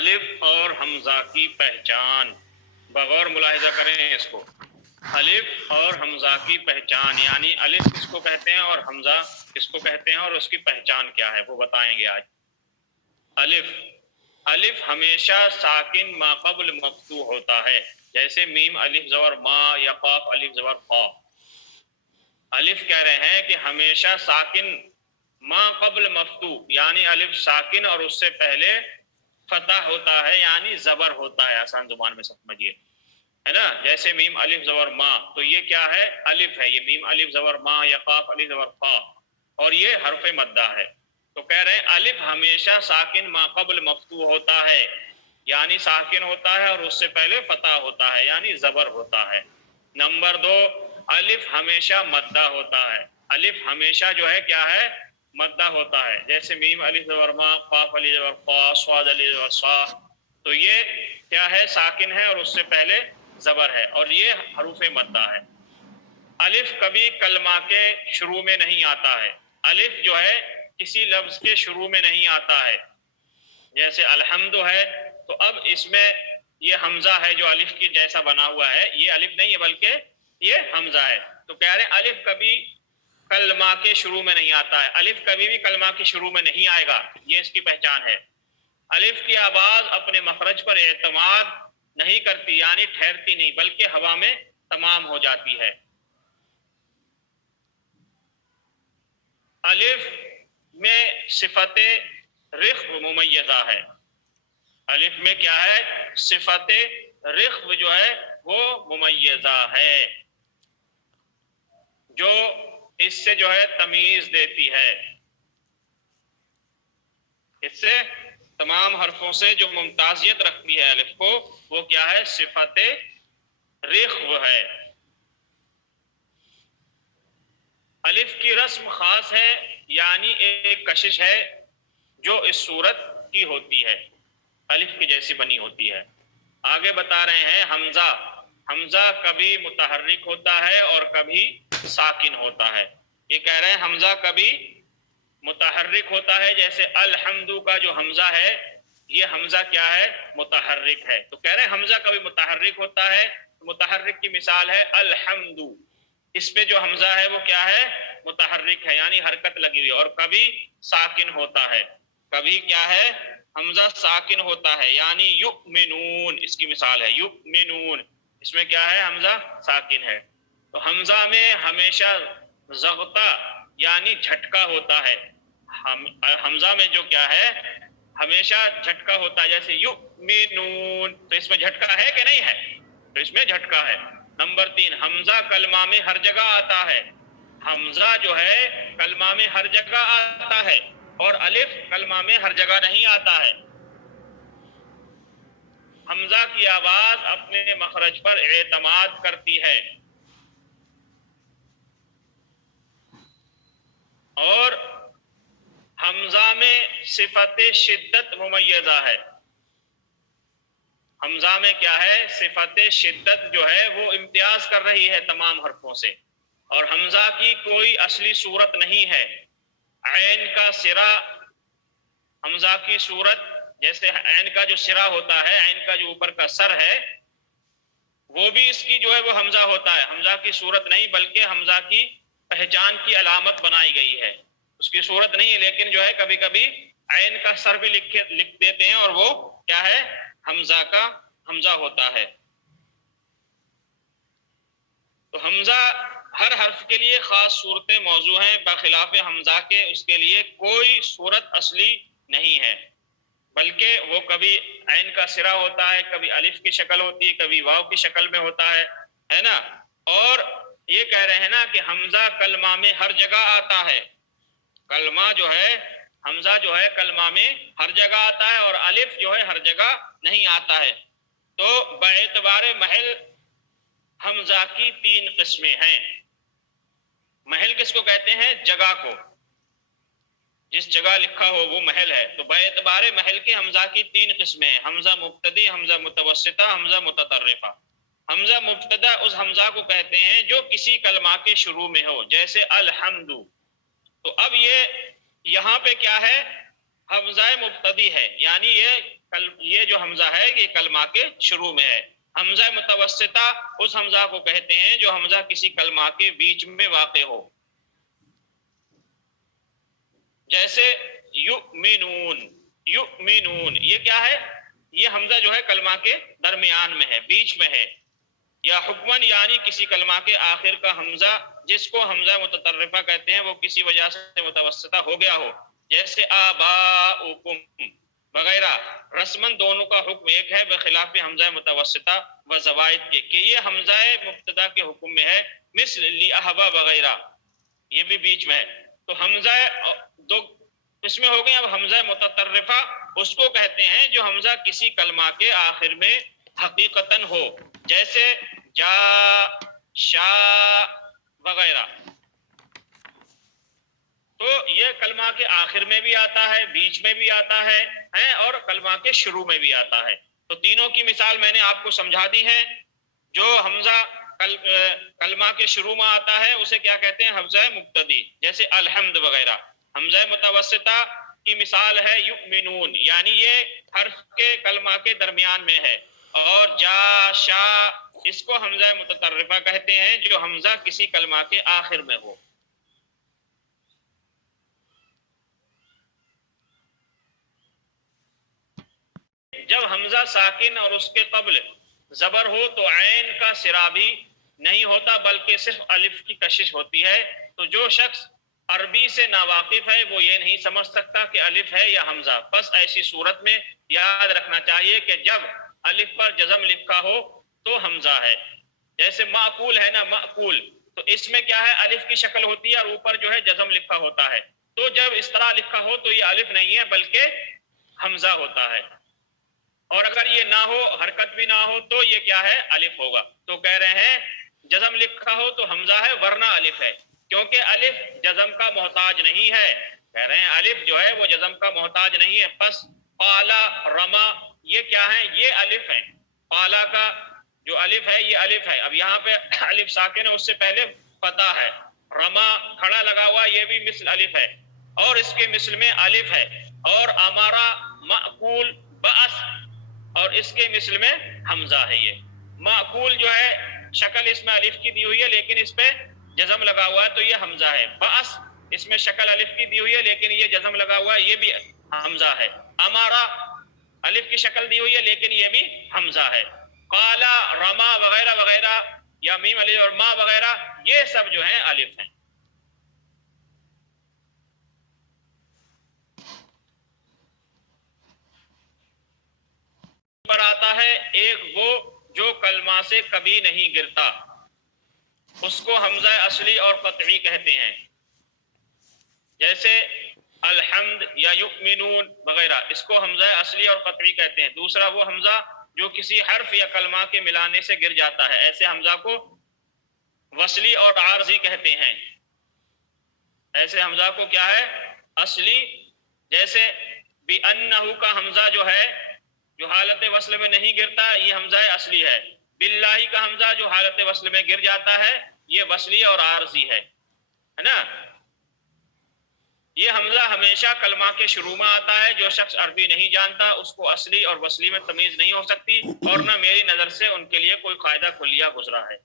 الف اور حمزہ کی پہچان، بغور ملاحظہ کریں اس کو، الف اور حمزہ کی پہچان، یعنی الف کس کو کہتے ہیں اور حمزہ کس کو کہتے ہیں اور اس کی پہچان کیا ہے وہ بتائیں گے آج۔ الف، الف ہمیشہ ساکن ما قبل مفتوح ہوتا ہے، جیسے میم الف زبر ما یا قاف الف زبر قا۔ الف کہہ رہے ہیں کہ ہمیشہ ساکن ما قبل مفتوح، یعنی الف ساکن اور اس سے پہلے فتح ہوتا ہے، یعنی زبر ہوتا ہے، آسان زبان میں سمجھیے، ہے نا، جیسے میم الف زبر ما، تو یہ کیا ہے؟ الف ہے، یہ میم الف زبر ما یا قاف الف زبر قا، اور یہ حرف مدہ ہے۔ تو کہہ رہے ہیں الف ہمیشہ ساکن ما قبل مفتوح ہوتا ہے، یعنی ساکن ہوتا ہے اور اس سے پہلے فتح ہوتا ہے، یعنی زبر ہوتا ہے۔ نمبر دو، الف ہمیشہ مدہ ہوتا ہے، الف ہمیشہ جو ہے کیا ہے؟ مدہ ہوتا ہے، جیسے میم الف زبر ما، قاف الف زبر قا، صاد الف زبر صا، تو یہ کیا ہے؟ ساکن ہے اور اس سے پہلے زبر ہے، اور یہ حروف مدہ ہے۔ الف کبھی کلمہ کے شروع میں نہیں آتا ہے، الف جو ہے کسی لفظ کے شروع میں نہیں آتا ہے، جیسے الحمد ہے، تو اب اس میں یہ حمزہ ہے جو الف کی جیسا بنا ہوا ہے، یہ الف نہیں ہے بلکہ یہ حمزہ ہے۔ تو کہہ رہے ہیں الف کبھی کلمہ کے شروع میں نہیں آتا ہے، الف کبھی بھی کلمہ کے شروع میں نہیں آئے گا، یہ اس کی پہچان ہے۔ الف کی آواز اپنے مخرج پر اعتماد نہیں کرتی، یعنی ٹھہرتی نہیں، بلکہ ہوا میں تمام ہو جاتی ہے۔ الف میں صفت رخو ممیزہ ہے، الف میں کیا ہے؟ صفت رخو جو ہے وہ ممیزہ ہے، جو اس سے جو ہے تمیز دیتی ہے، اس سے تمام حرفوں سے جو ممتازیت رکھتی ہے الف کو، وہ کیا ہے؟ صفت رخو ہے۔ الف کی رسم خاص ہے، یعنی ایک کشش ہے جو اس صورت کی ہوتی ہے، الف کی جیسی بنی ہوتی ہے۔ آگے بتا رہے ہیں حمزہ، حمزہ کبھی متحرک ہوتا ہے اور کبھی ساکن ہوتا ہے۔ یہ کہہ رہے ہیں حمزہ کبھی متحرک ہوتا ہے، جیسے الحمد کا جو حمزہ ہے یہ حمزہ کیا ہے؟ متحرک ہے۔ تو کہہ رہے ہیں حمزہ کبھی متحرک ہوتا ہے، متحرک کی مثال ہے الحمد، اس پہ جو حمزہ ہے وہ کیا ہے؟ متحرک ہے، یعنی حرکت لگی ہوئی، اور کبھی ساکن ہوتا ہے، کبھی کیا ہے؟ حمزہ ساکن ہوتا ہے، یعنی یؤمنون، اس کی مثال ہے یؤمنون، اس میں کیا ہے؟ حمزہ ساکن ہے۔ تو حمزہ میں ہمیشہ ضغطہ یعنی جھٹکا ہوتا ہے، حمزہ میں جو کیا ہے؟ ہمیشہ جھٹکا ہوتا ہے، جیسے یؤمنون، تو اس میں جھٹکا ہے کہ نہیں ہے؟ تو اس میں جھٹکا ہے۔ نمبر تین، حمزہ کلمہ میں ہر جگہ آتا ہے، حمزہ جو ہے کلمہ میں ہر جگہ آتا ہے، اور الف کلمہ میں ہر جگہ نہیں آتا ہے۔ حمزہ کی آواز اپنے مخرج پر اعتماد کرتی ہے، اور حمزہ میں صفت شدت ممیزہ ہے، حمزہ میں کیا ہے؟ صفت شدت جو ہے وہ امتیاز کر رہی ہے تمام حرفوں سے، اور حمزہ کی کوئی اصلی صورت نہیں ہے۔ عین کا سرا، حمزہ کی صورت، جیسے عین کا جو سرا ہوتا ہے، عین کا جو اوپر کا سر ہے، وہ بھی اس کی جو ہے وہ حمزہ ہوتا ہے، حمزہ کی صورت نہیں، بلکہ حمزہ کی پہچان کی علامت بنائی گئی ہے، اس کی صورت نہیں ہے، لیکن جو ہے کبھی کبھی عین کا سر بھی لکھ دیتے ہیں، اور وہ کیا ہے؟ حمزہ کا حمزہ ہوتا ہے۔ تو حمزہ ہر حرف کے لیے خاص صورتیں موضوع ہیں، بخلاف حمزہ کے اس کے لیے کوئی صورت اصلی نہیں ہے، بلکہ وہ کبھی عین کا سرا ہوتا ہے، کبھی الف کی شکل ہوتی ہے، کبھی واو کی شکل میں ہوتا ہے نا۔ اور یہ کہہ رہے ہیں نا کہ حمزہ کلمہ میں ہر جگہ آتا ہے، کلمہ جو ہے حمزہ جو ہے کلمہ میں ہر جگہ آتا ہے، اور الف جو ہے ہر جگہ نہیں آتا ہے۔ تو باعتبار محل حمزہ کی تین قسمیں ہیں۔ محل کس کو کہتے ہیں؟ جگہ کو، جس جگہ لکھا ہو وہ محل ہے۔ تو باعتبار محل کے حمزہ کی تین قسمیں ہیں، حمزہ مبتدی، حمزہ متوسطہ، حمزہ متطرفہ۔ حمزہ مبتدا اس حمزہ کو کہتے ہیں جو کسی کلمہ کے شروع میں ہو، جیسے الحمد۔ تو اب یہ یہاں پہ کیا ہے؟ حمزہ مبتدی ہے، یعنی یہ یہ جو حمزہ ہے یہ کلمہ کے شروع میں ہے. حمزہ متوسطہ اس حمزہ کو کہتے ہیں جو حمزہ کسی کلمہ کے بیچ میں واقع ہو. جیسے یؤمنون، یؤمنون یہ کیا ہے؟ یہ حمزہ جو ہے کلمہ کے درمیان میں ہے، بیچ میں ہے. یا حکمن یعنی کسی کلمہ کے آخر کا حمزہ جس کو حمزہ متطرفہ کہتے ہیں وہ کسی وجہ سے متوسطہ ہو گیا ہو، جیسے آباؤکم وغیرہ. رسمن دونوں کا حکم ایک ہے بخلاف حمزہ متوسطہ و زوائد کے کہ یہ حمزہ مبتدا کے حکم میں ہے، مثل لأحبا وغیرہ یہ بھی بیچ میں ہے. تو حمزہ دو اس میں ہو گئے. اب حمزہ متطرفہ اس کو کہتے ہیں جو حمزہ کسی کلمہ کے آخر میں حقیقتاً ہو، جیسے جا، شا وغیرہ. تو یہ کلمہ کے آخر میں بھی آتا ہے، بیچ میں بھی آتا ہے اور کلمہ کے شروع میں بھی آتا ہے. تو تینوں کی مثال میں نے آپ کو سمجھا دی ہے. جو حمزہ کلمہ کے شروع میں آتا ہے اسے کیا کہتے ہیں؟ حمزہ مبتدی، جیسے الحمد وغیرہ. حمزہ متوسطہ کی مثال ہے یؤمنون، یعنی یہ حرف کے کلمہ کے درمیان میں ہے. اور جا، شا اس کو حمزہ متطرفہ کہتے ہیں جو حمزہ کسی کلمہ کے آخر میں ہو. جب حمزہ ساکن اور اس کے قبل زبر ہو تو عین کا سرا بھی نہیں ہوتا بلکہ صرف الف کی کشش ہوتی ہے. تو جو شخص عربی سے ناواقف ہے وہ یہ نہیں سمجھ سکتا کہ الف ہے یا حمزہ. بس ایسی صورت میں یاد رکھنا چاہیے کہ جب الف پر جزم لکھا ہو تو حمزہ ہے. جیسے معقول ہے نا، معقول، تو اس میں کیا ہے؟ الف کی شکل ہوتی ہے اور اوپر جو ہے جزم لکھا ہوتا ہے. تو جب اس طرح لکھا ہو تو یہ الف نہیں ہے بلکہ حمزہ ہوتا ہے. اور اگر یہ نہ ہو، حرکت بھی نہ ہو تو یہ کیا ہے؟ الف ہوگا. تو کہہ رہے ہیں جزم لکھا ہو تو حمزہ ہے ورنہ الف ہے، کیونکہ الف جزم کا محتاج نہیں ہے. کہہ رہے ہیں الف جو ہے وہ جزم کا محتاج نہیں ہے. پس قالا، رما یہ کیا ہے؟ یہ الف ہے. قالا کا جو الف ہے یہ الف ہے. اب یہاں پہ الف ساکن ہے، اس سے پہلے فتح ہے. رما کھڑا لگا ہوا یہ بھی مثل الف ہے اور اس کے مثل میں الف ہے. اور امارا، معقول، بعث اور اس کے مثل میں حمزہ ہے. یہ معقول جو ہے شکل اس میں الف کی دی ہوئی ہے لیکن اس پہ جزم لگا ہوا ہے تو یہ حمزہ ہے. بعث اس میں شکل الف کی دی ہوئی ہے لیکن یہ جزم لگا ہوا ہے، یہ بھی حمزہ ہے. امارا الف کی شکل دی ہوئی ہے لیکن یہ بھی حمزہ ہے. قالا، رما وغیرہ وغیرہ یا میم الف اور ما وغیرہ یہ سب جو ہیں الف ہیں. پر آتا ہے ایک وہ جو کلمہ سے کبھی نہیں گرتا، اس کو حمزہ اصلی اور قطعی کہتے ہیں. جیسے الحمد یا یؤمنون وغیرہ اس کو حمزہ اصلی اور قطعی کہتے ہیں. دوسرا وہ حمزہ جو کسی حرف یا کلمہ کے ملانے سے گر جاتا ہے، ایسے حمزہ کو وصلی اور عارضی کہتے ہیں. ایسے حمزہ کو کیا ہے؟ اصلی. جیسے بِأَنَّهُ کا حمزہ جو ہے جو حالت وصل میں نہیں گرتا یہ حمزہ اصلی ہے. باللہ کا حمزہ جو حالت وصل میں گر جاتا ہے یہ وصلی اور عارضی ہے نا. یہ حمزہ ہمیشہ کلمہ کے شروع میں آتا ہے. جو شخص عربی نہیں جانتا اس کو اصلی اور وصلی میں تمیز نہیں ہو سکتی اور نہ میری نظر سے ان کے لیے کوئی قاعدہ کلیہ گزرا ہے.